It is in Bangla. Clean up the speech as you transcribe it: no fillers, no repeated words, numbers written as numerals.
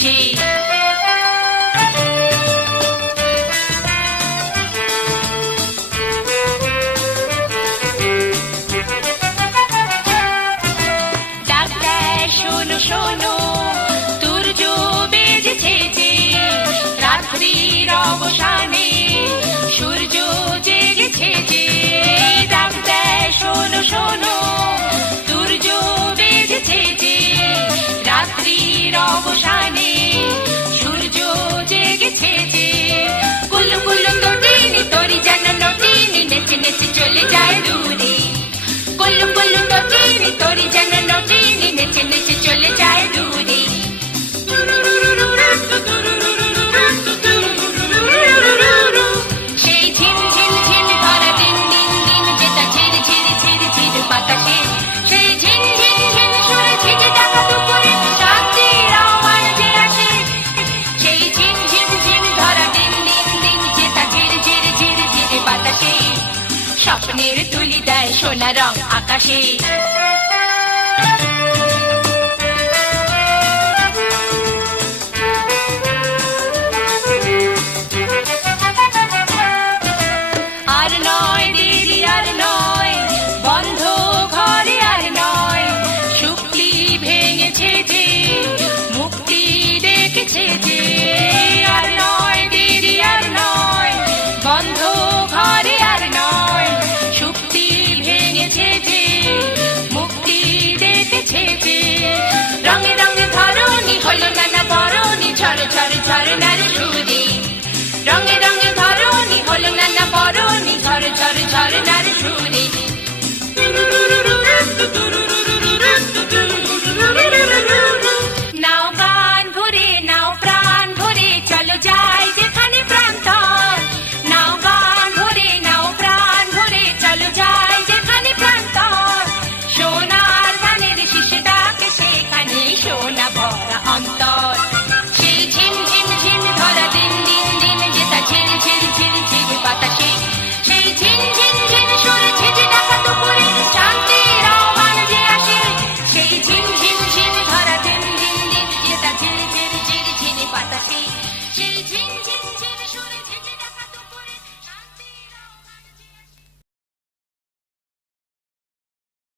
আকাশে। ডাক দেয় শোনো শোনো, সূর্য বেজেছে যে, রাত্রির অবসানে সূর্য জেগেছে যে। ডাক দেয় শোনো শোনো, সূর্য বেজেছে যে, রাত্রির অবসানে সূর্য জেগেছে যে। কুলু কুলু তটিনী তোরি যেন নটিনী, নেচে নেচে চলে যায় দূরে। কুলু কুলু তটিনী তোরি যেন নটিনী, নেচে নেচে চলে যায় দূরে। সেই ঝিম ঝিম ঝিম ধরা দিন দিন দিন, যেটা ঝির ঝির ঝির ঝির বাতাসে। সেই ঝিম ঝিম ঝিম সুরে ঝিঝে ডাকা দুপুরে, শান্তির আওয়াজ যে আসে। সেই ঝিম ঝিম ঝিম ধরা দিন দিন দিন, যেটা ঝির ঝির ঝির ঝির বাতাসে। স্বপ্নের তুলি দেয় সোনা রং আকাশে। আর নয় দেরি আর নয়, বন্ধ ঘরে আর নয়, শুক্তি ভেঙেছে যে, মুক্তি দেখেছে যে। আর নয় দেরি আর নয়, বন্ধ ঘরে আর নয়, শুক্তি ভেঙেছে যে, মুক্তি দেখেছে যে। রঙে রঙে ধরণী হলো নানা বরণী, ঝড় ঝড় ঝড় না